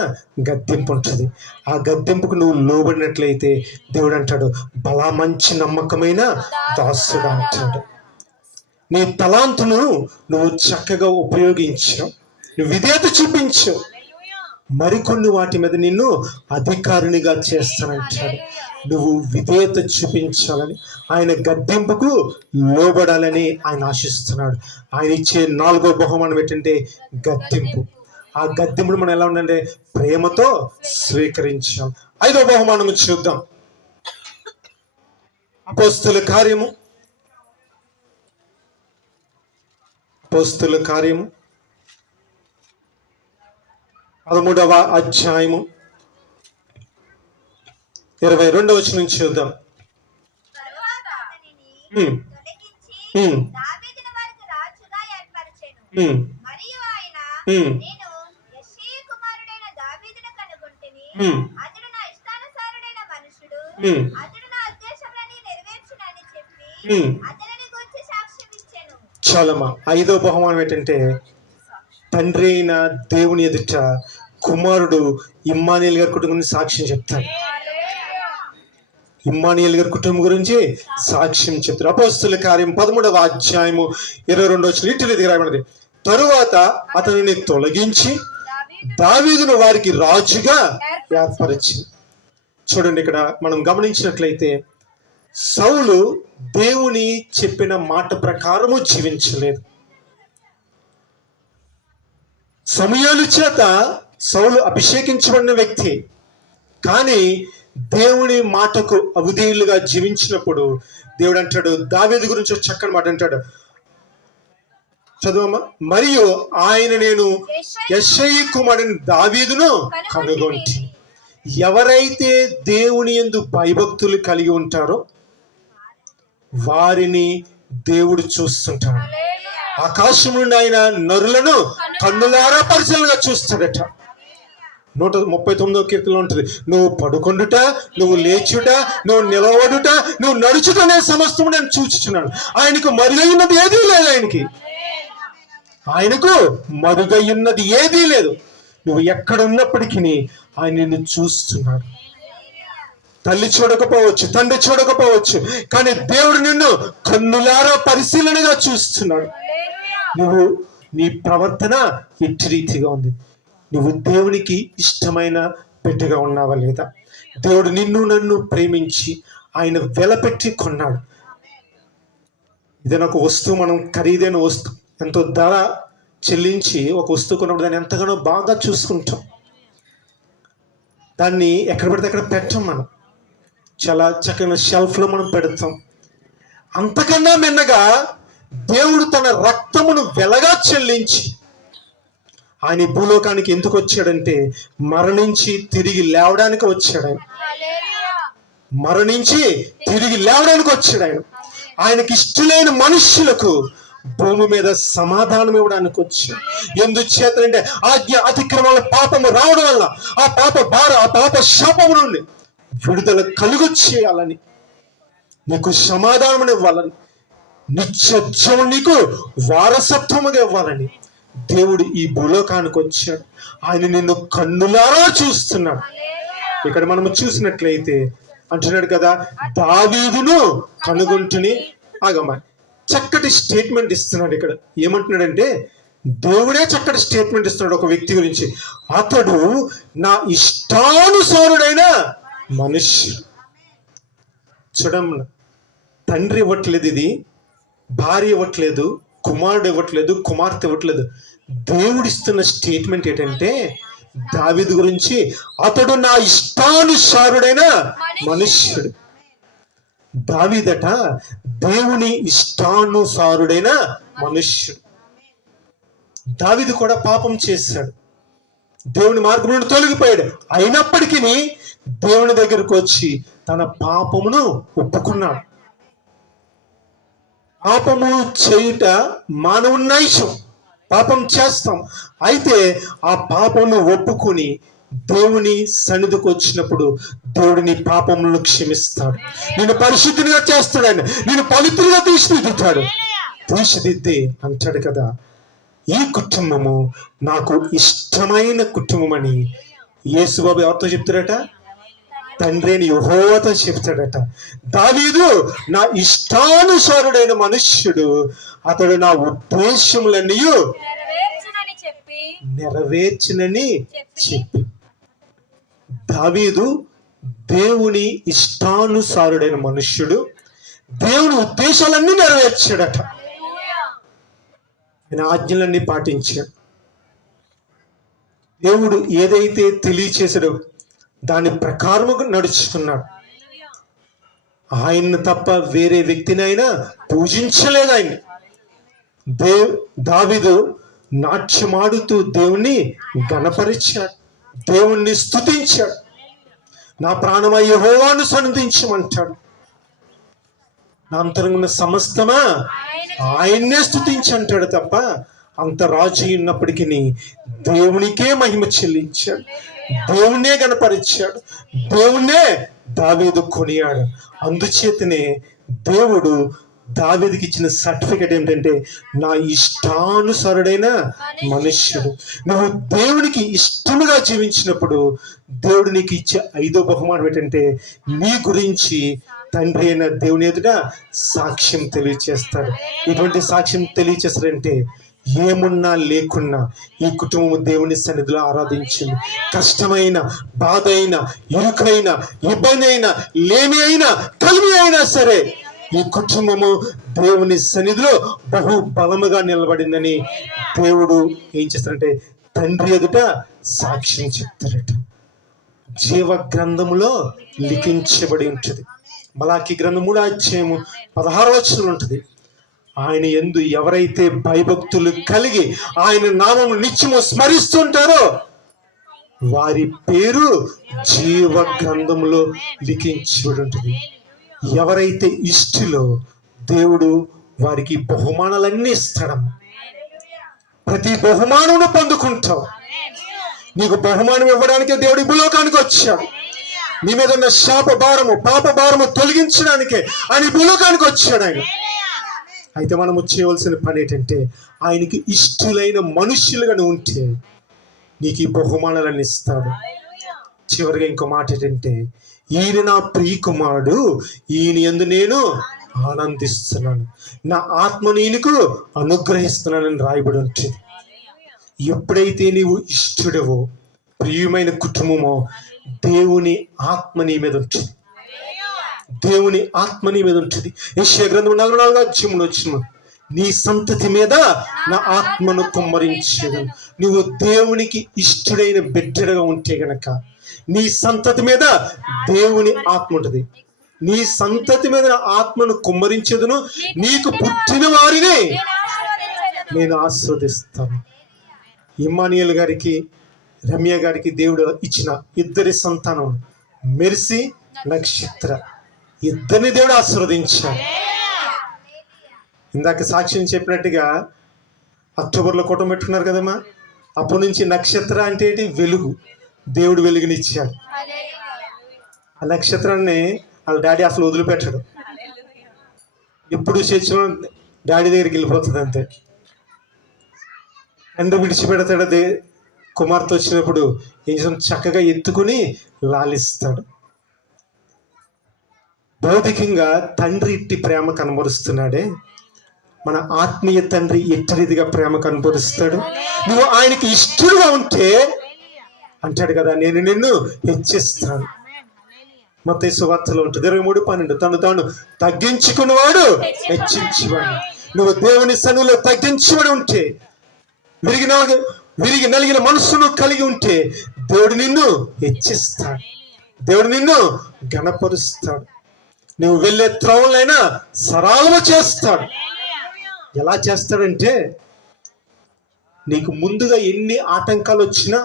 గద్దింపు ఉంటుంది. ఆ గద్దింపుకు నువ్వు లోబడినట్లయితే దేవుడు అంటాడు బలా మంచి నమ్మకమైన దాసుడు అంటాడు. నీ తలాంతును నువ్వు చక్కగా ఉపయోగించావు, నువ్వు విధేయత చూపించావు, మరికొన్ని వాటి మీద నిన్ను అధికారినిగా చేస్తానంటాడు. నువ్వు విధేయత చూపించాలని, ఆయన గద్దింపుకు లోబడాలని ఆయన ఆశిస్తున్నాడు. ఆయన ఇచ్చే 4వ బహుమానం ఏంటంటే గద్దింపు. ఆ గద్దింపును మనం ఎలా ఉండంటే ప్రేమతో స్వీకరించాం. 5వ బహుమానం చూద్దాం. అపోస్తుల కార్యము 13వ అధ్యాయము 22వ వచనం నుంచి చూద్దాం. చాలమ్మా. 5వ బహుమానం ఏంటంటే తండ్రి అయిన దేవుని ఎదుట కుమారుడు ఇమ్మానుయేల్ గారి కుటుంబం గురించి సాక్ష్యం చెప్తాడు. ఇమ్మానుయేల్ గారి కుటుంబం గురించి సాక్ష్యం చెప్తారు. అపోస్తలుల కార్యం 13వ అధ్యాయము 22వ ఇటు రీతిగా రాయబడింది. తరువాత అతనిని తొలగించి దావీదును వారికి రాజుగా ఏర్పరిచింది. చూడండి, ఇక్కడ మనం గమనించినట్లయితే సౌలు దేవుని చెప్పిన మాట ప్రకారము జీవించలేదు. సమూయేలు చేత సౌలు అభిషేకించబడిన వ్యక్తి, కానీ దేవుని మాటకు అవిధేయులుగా జీవించినప్పుడు దేవుడు అంటాడు, దావీదు గురించి ఒక చక్కని మాట అంటాడు, చదువమ్మా. మరియు ఆయన నేను యెషయి కుమారుని దావీదును కనుగొంటి. ఎవరైతే దేవుని యందు భయభక్తులు కలిగి ఉంటారో వారిని దేవుడు చూస్తుంటాడు. ఆకాశం నుండి ఆయన నరులను కన్నులారా పరిశీలనగా చూస్తాడట. 139వ కీర్తనలో ఉంటుంది, నువ్వు పడుకొండుట, నువ్వు లేచుట, నువ్వు నిలవడుట, నువ్వు నడుచుట అనే సమస్తము నేను చూచుచున్నాను. ఆయనకు మరుగైనది ఏదీ లేదు. ఆయనకు మరుగైనది ఏదీ లేదు. నువ్వు ఎక్కడ ఉన్నప్పటికీ ఆయన నిన్ను చూస్తున్నాడు. తల్లి చూడకపోవచ్చు, తండ్రి చూడకపోవచ్చు, కానీ దేవుడు నిన్ను కన్నులారా పరిశీలనగా చూస్తున్నాడు. నువ్వు నీ ప్రవర్తన ఎట్టి రీతిగా ఉంది? నువ్వు దేవునికి ఇష్టమైన బిడ్డగా ఉన్నావా లేదా? దేవుడు నిన్ను నన్ను ప్రేమించి ఆయన వెలపెట్టి కొన్నాడు. ఇదైనా ఒక వస్తువు, మనం ఖరీదైన వస్తువు, ఎంతో ధర చెల్లించి ఒక వస్తువు కొన్నప్పుడు దాన్ని ఎంతగానో బాగా చూసుకుంటాం. దాన్ని ఎక్కడ పడితే అక్కడ పెట్టం, మనం చాలా చక్కగా షెల్ఫ్లో మనం పెడతాం. అంతకన్నా మిన్నగా దేవుడు తన రక్తమును వెలగా చెల్లించి ఆయన భూలోకానికి ఎందుకు వచ్చాడంటే మరణించి తిరిగి లేవడానికి వచ్చాడు. ఆయన మరణించి తిరిగి లేవడానికి వచ్చాడు. ఆయనకి ఇష్టలేని మనుష్యులకు భూమి మీద సమాధానం ఇవ్వడానికి వచ్చాడు. ఎందుచేతంటే ఆజ్ఞ అతిక్రమాల పాపము రావడం వల్ల ఆ పాప శాపము నుండి విడుదల కలుగు చేయాలని, నీకు సమాధానం ఇవ్వాలని, నిత్యత్వం నీకు వారసత్వముగా ఇవ్వాలని దేవుడు ఈ భూలోకానికి వచ్చాడు. ఆయన నిన్ను కన్నులారా చూస్తున్నాడు. ఇక్కడ మనం చూసినట్లయితే అంటున్నాడు కదా, దావీదును కనుగొంటుని ఆగమా. చక్కటి స్టేట్మెంట్ ఇస్తున్నాడు. ఇక్కడ ఏమంటున్నాడంటే దేవుడే చక్కటి స్టేట్మెంట్ ఇస్తున్నాడు ఒక వ్యక్తి గురించి. అతడు నా ఇష్టానుసారుడైన మనుష్యుడు. చూడమ్మ, తండ్రి ఇవ్వట్లేదు, ఇది భార్య ఇవ్వట్లేదు, కుమారుడు ఇవ్వట్లేదు, కుమార్తె ఇవ్వట్లేదు. దేవుడిస్తున్న స్టేట్మెంట్ ఏంటంటే దావీదు గురించి, అతడు నా ఇష్టానుసారుడైన మనుష్యుడు. దావీదట దేవుని ఇష్టానుసారుడైన మనుష్యుడు. దావీదు కూడా పాపం చేశాడు, దేవుని మార్గం నుండి తొలగిపోయాడు. అయినప్పటికీ దేవుని దగ్గరకు వచ్చి తన పాపమును ఒప్పుకున్నాడు. పాపము చేయుట మానవుని నైజం, పాపం చేస్తాం. అయితే ఆ పాపమును ఒప్పుకొని దేవుని సన్నిధికి వచ్చినప్పుడు దేవుడు నీ పాపములను క్షమిస్తాడు, నిన్ను పరిశుద్ధిగా చేస్తాడు, ఆయన నిన్ను పవిత్రంగా తీర్చిదిద్ది అంటాడు కదా, ఈ కుటుంబము నాకు ఇష్టమైన కుటుంబం అని యేసుబాబు ఎవరితో చెప్తాడట? తండ్రి అని యెహోవాతో చెప్తాడట. దావీదు నా ఇష్టానుసారుడైన మనుష్యుడు, అతడు నా ఉద్దేశములన్నీ నెరవేర్చునని చెప్పి. దావీదు దేవుని ఇష్టానుసారుడైన మనుష్యుడు, దేవుని ఉద్దేశాలన్నీ నెరవేర్చాడట. ఆయన ఆజ్ఞలన్నీ పాటించాడు. దేవుడు ఏదైతే తెలియచేసాడో దాని ప్రకారముగా నడుచుకున్నాడు. ఆయన్ని తప్ప వేరే వ్యక్తిని ఆయన పూజించలేదు. ఆయన దావీదు నాట్యమాడుతూ దేవుణ్ణి గణపరిచాడు, దేవుణ్ణి స్తుతించాడు. నా ప్రాణమా యెహోవాను సన్నిధించమంటాడు. నా అంతరంగ ఉన్న సమస్తమా ఆయన్నే స్తుతించి అంటాడు తప్ప అంత రాజు ఉన్నప్పటికీ దేవునికే మహిమ చెల్లించాడు, దేవుణ్ణే గణపరిచాడు, దేవుణ్ణే దావీదు కొనియాడు. అందుచేతనే దేవుడు దావీదుకి ఇచ్చిన సర్టిఫికెట్ ఏమిటంటే నా ఇష్టానుసారుడైన మనుష్యుడు. నువ్వు దేవునికి ఇష్టముగా జీవించినప్పుడు దేవుడు నీకు ఇచ్చే 5వ బహుమానం ఏంటంటే నీ గురించి తండ్రి అయిన దేవుని ఎదుట సాక్ష్యం తెలియచేస్తాడు. ఇటువంటి సాక్ష్యం తెలియచేస్తాడంటే ఏమున్నా లేకున్నా ఈ కుటుంబం దేవుని సన్నిధిలో ఆరాధించింది. కష్టమైన, బాధ అయినా, ఇరుకైన, ఇబ్బంది అయినా, లేమి అయినా, కలిమి అయినా సరే ఈ కుటుంబము దేవుని సన్నిధిలో బహు బలముగా నిలబడిందని దేవుడు ఏం చేస్తారంటే తండ్రి ఎదుట సాక్ష్యం చెప్తారట. జీవ గ్రంథములో లిఖించబడి ఉంటుంది. మలాకి గ్రంథం 3వ అధ్యాయము 16వ వచనం ఉంటుంది. ఆయన యందు ఎవరైతే భయభక్తులు కలిగి ఆయన నామము నిత్యము స్మరిస్తుంటారో వారి పేరు జీవ గ్రంథములో లిఖించబడి ఉంటుంది. ఎవరైతే ఇష్టిలో దేవుడు వారికి బహుమానాలన్నీ ఇస్తాడమ్మా. ప్రతి బహుమానమును పొందుకుంటావు. నీకు బహుమానం ఇవ్వడానికే దేవుడి భూలోకానికి వచ్చాడు. నీ మీద ఉన్న శాప భారము, పాప భారము తొలగించడానికే ఆయన భూలోకానికి వచ్చాడు ఆయన. అయితే మనము చేయవలసిన పని ఏంటంటే ఆయనకి ఇష్టలైన మనుష్యులుగా నువ్వు ఉంటే నీకు ఈ బహుమానాలను ఇస్తాడు. చివరిగా ఇంకో మాట ఏంటంటే ఈయన నా ప్రియ కుమారుడు, ఈయన యందు నేను ఆనందిస్తున్నాను, నా ఆత్మను ఈయనకు అనుగ్రహిస్తున్నానని రాయబడి ఉంటుంది. ఎప్పుడైతే నీవు ఇష్టడవో, ప్రియమైన కుటుంబమో, దేవుని ఆత్మ నీ మీద ఉంటుంది. దేవుని ఆత్మ నీ మీద ఉంటుంది. యెషయా గ్రంథం 44వ అధ్యాయంలో వచ్చిన నీ సంతతి మీద నా ఆత్మను కుమ్మరించేదను. నువ్వు దేవునికి ఇష్టడైన బిడ్డగా ఉంటే గనక నీ సంతతి మీద దేవుని ఆత్మ ఉంటుంది. నీ సంతతి మీద నా ఆత్మను కుమ్మరించేదను, నీకు పుట్టిన వారిని నేను ఆస్వాదిస్తాను. ఇమ్మానుయేల్ గారికి, రమ్య గారికి దేవుడు ఇచ్చిన 2 సంతానం మెర్సీ, నక్షత్ర, ఇద్దరిని దేవుడు ఆశీర్వదించాడు. ఇందాక సాక్ష్యం చెప్పినట్టుగా అక్టోబర్లో కుటుంబం పెట్టుకున్నారు కదమ్మా. అప్పటి నుంచి నక్షత్ర అంటే ఏంటి? వెలుగు. దేవుడు వెలుగునిచ్చాడు. ఆ నక్షత్రాన్ని వాళ్ళ డాడీ అసలు వదిలిపెట్టాడు. ఎప్పుడు చర్చిలో డాడీ దగ్గరికి వెళ్ళిపోతుంది అంతే. తండ్రి విడిచిపెడతాడు. కుమార్తె వచ్చినప్పుడు ఏం చక్కగా ఎత్తుకుని లాలిస్తాడు. భౌతికంగా తండ్రి ఇట్టి ప్రేమ కనబరుస్తున్నాడే, మన ఆత్మీయ తండ్రి ఎట్టి రీతిగా ప్రేమ కనబరుస్తాడు. నువ్వు ఆయనకి ఇష్టంగా ఉంటే అంటాడు కదా, నేను నిన్ను హెచ్చిస్తాను. మత్తయి సువార్తలో ఉంటుంది 23:12, తను తాను తగ్గించుకున్నవాడు హెచ్చించేవాడు. నువ్వు దేవుని సన్నిధిలో తగ్గించబడి ఉంటే, విరిగి నలిగిన మనస్సును కలిగి ఉంటే దేవుడు నిన్ను హెచ్చిస్తాడు. దేవుడు నిన్ను ఘనపరుస్తాడు. నువ్వు వెళ్ళే త్రోవలైనా సరళము చేస్తాడు. ఎలా చేస్తాడంటే నీకు ముందుగా ఎన్ని ఆటంకాలు వచ్చినా,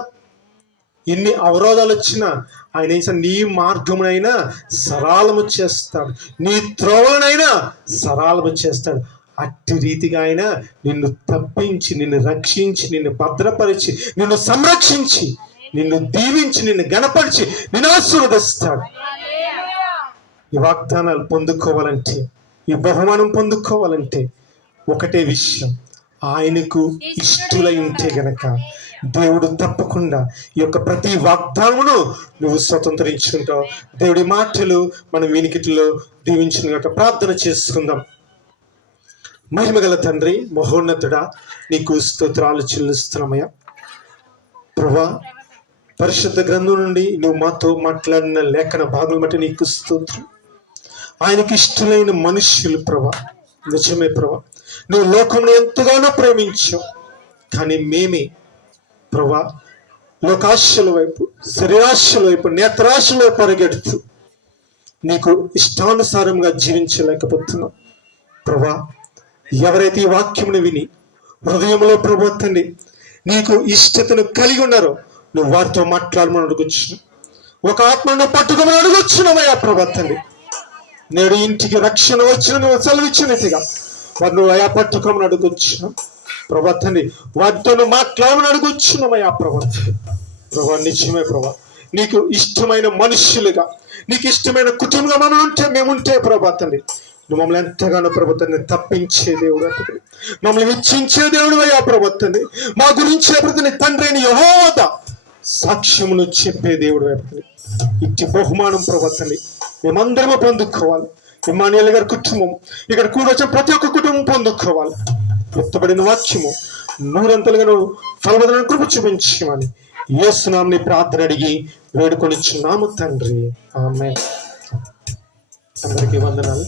ఎన్ని అవరోధాలు వచ్చినా ఆయన నీ మార్గమునైనా సరళము చేస్తాడు, నీ త్రోవలనైనా సరళము చేస్తాడు. అట్టి రీతిగా ఆయన నిన్ను తప్పించి, నిన్ను రక్షించి, నిన్ను భద్రపరిచి, నిన్ను సంరక్షించి, నిన్ను దీవించి, నిన్ను గణపరిచి, నిన్ను ఆశీర్వదిస్తాడు. ఈ వాగ్దానాలు పొందుకోవాలంటే, ఈ బహుమానం పొందుకోవాలంటే ఒకటే విషయం, ఆయనకు ఇష్టలై ఉంటే గనక దేవుడు తప్పకుండా ఈ యొక్క ప్రతి వాగ్దానమును నువ్వు స్వతంత్రించుకుంటావు. దేవుడి మాటలు మన వినికిటిలో దీవించిన గనక ప్రార్థన చేసుకుందాం. మహిమగల తండ్రి, మహోన్నతుడా, నీకు స్తోత్రాలు చెల్లిస్తున్నామయ్యా. ప్రభా, పరిశుద్ధ గ్రంథం నుండి నువ్వు మాతో మాట్లాడిన లేఖన భాగం బట్టి నీకు స్తోత్రం. ఆయనకి ఇష్టలైన మనుష్యులు ప్రభా, నిజమే ప్రభా, నువ్వు లోకంలో ఎంతగానో ప్రేమించావు. కానీ మేమే ప్రభా లోకాశల వైపు, శరీరాశల వైపు, నేత్రాశల వైపు పరిగెడుతూ నీకు ఇష్టానుసారంగా జీవించలేకపోతున్నాం ప్రభా. ఎవరైతే ఈ వాక్యమును విని హృదయంలో ప్రభా తండ్రి నీకు ఇష్టతను కలిగి ఉన్నారో నువ్వు వారితో మాట్లాడమని అడుగుచ్చు. ఒక ఆత్మను పట్టుకోమని అడుగుచ్చున్నామయ్యా ప్రభా తండ్రి. నేడు ఇంటికి రక్షణ వచ్చిన నువ్వు సెలవిచ్చినట్టుగా వారు నువ్వు అయా పట్టుకోమని అడుగుచ్చు ప్రభా తండ్రి. వారితో నువ్వు మాట్లాడమని అడుగుచ్చున్నామయ్యా ప్రభా తండ్రి. ప్రభా నిజమే ప్రభా, నీకు ఇష్టమైన మనుష్యులుగా, నీకు ఇష్టమైన కుటుంబంగా మనం ఉంటే, మేముంటే ప్రభా తండ్రి నువ్వు మమ్మల్ని ఎంతగానో ప్రభుత్వాన్ని తప్పించే దేవుడు, మమ్మల్ని హెచ్చించే దేవుడు అయ్యా ప్రభుత్వాన్ని, మా గురించి ప్రభుత్వాన్ని తండ్రి అని యెహోవా సాక్ష్యమును చెప్పే దేవుడు ప్రభుత్వాన్ని. ఇట్టి బహుమానం ప్రభుత్వాన్ని మేమందరము పొందుకోవాలి. ఇమ్మానుయేల్ గారి కుటుంబం, ఇక్కడ కూడొచ్చిన ప్రతి ఒక్క కుటుంబం పొందుకోవాలి. ఎత్తబడిన వాక్యము నూరంతలుగా నువ్వు ఫలవదలను కృప చూపించమని యేసు నామమున ప్రార్థన అడిగి వేడుకొనిచున్నాము తండ్రి, ఆమేన్. అందరికీ వందనాలు.